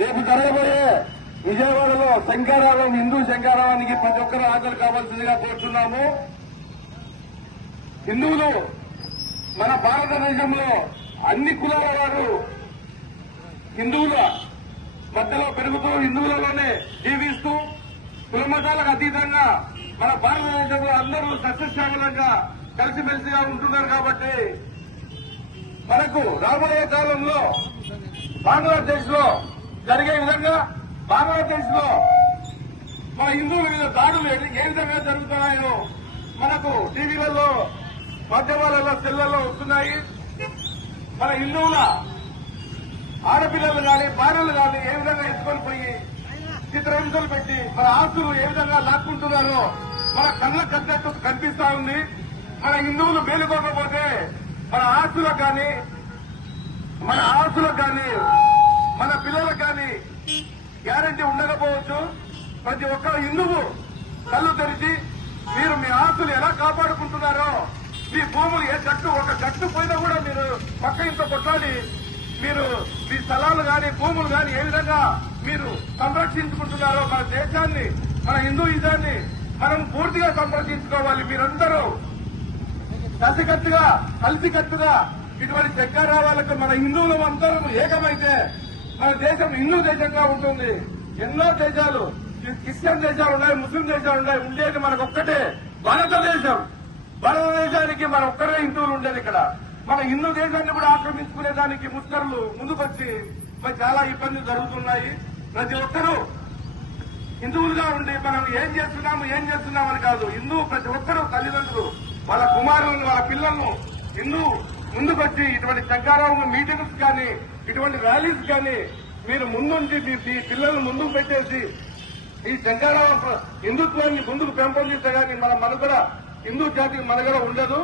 రేపు జరగబోయే విజయవాడలో శంకారావం హిందూ శంకారావానికి ప్రతి ఒక్కరూ హాజరు కావాల్సిందిగా కోరుతున్నాము హిందువులు మన భారతదేశంలో అన్ని కులాల వారు హిందువుల మధ్యలో పెరుగుతూ హిందువులలోనే జీవిస్తూ కులమతాలకు అతీతంగా మన భారతదేశంలో అందరూ సస్యశ్యామలంగా కలిసిమెలిసిగా ఉంటున్నారు కాబట్టి మనకు రాబోయే కాలంలో బంగ్లాదేశ్లో జరిగే విధంగా బంగ్లాదేశ్లో మన హిందువుల మీద దాడులు ఏ- విధంగా జరుగుతున్నాయో మనకు టీవీలలో మాధ్యమాలలో సెల్లలో వస్తున్నాయి. మన హిందువుల ఆడపిల్లలు కానీ భార్యలు కానీ ఏ విధంగా ఎత్తుకొని పోయి చిత్రహింసలు పెట్టి మన ఆస్తులు ఏ విధంగా లాక్కుంటున్నారో మన కళ్ళ కట్టట్టు కనిపిస్తా ఉంది. మన హిందువులు మేలుకోకపోతే మన ఆస్తులకు కానీ మన ఆస్తులకు కానీ మన పిల్లలకు కానీ గ్యారంటీ ఉండకపోవచ్చు. ప్రతి ఒక్క హిందువు కళ్ళు తెరిచి మీరు మీ ఆస్తులు ఎలా కాపాడుకుంటున్నారో మీ భూములు ఏ చెట్టు ఒక చెట్టు పోయినా కూడా మీరు పక్క ఇంట్లో కొట్లాడి మీరు మీ స్థలాలు కానీ భూములు కానీ ఏ విధంగా మీరు సంరక్షించుకుంటున్నారో మన దేశాన్ని మన హిందూయిజాన్ని మనం పూర్తిగా సంరక్షించుకోవాలి. మీరందరూ కలిసికట్టుగా కలిసికట్టుగా ఇటువంటి చక్కెరావాలకు మన హిందువులు అందరం ఏకమైతే మన దేశం హిందూ దేశంగా ఉంటుంది. ఎన్నో దేశాలు క్రిస్టియన్ దేశాలు ఉన్నాయి ముస్లిం దేశాలు ఉన్నాయి ఉండేది మనకు ఒక్కటే భారతదేశం. భారతదేశానికి మన ఒక్కరే హిందువులు ఉండేది ఇక్కడ. మన హిందూ దేశాన్ని కూడా ఆక్రమించుకునే దానికి ముస్లింలు ముందుకొచ్చి మరి చాలా ఇబ్బందులు జరుగుతున్నాయి. ప్రతి ఒక్కరూ హిందువులుగా ఉండి మనం ఏం చేస్తున్నాము ఏం చేస్తున్నామని కాదు హిందూ ప్రతి ఒక్కరూ తల్లిదండ్రులు వాళ్ళ కుమారులను వాళ్ళ పిల్లలను హిందూ ముందుకొచ్చి ఇటువంటి చక్కారావు మీటింగ్స్ కానీ ఇటువంటి ర్యాలీస్ కానీ మీరు ముందుండి మీ పిల్లలను పిల్లల్ని ముందుకు పెట్టేసి ఈ శంకారావు హిందుత్వాన్ని ముందుకు పెంపొందిస్తే కానీ మన మనుగడ హిందూ జాతికి మన కూడా ఉండదు.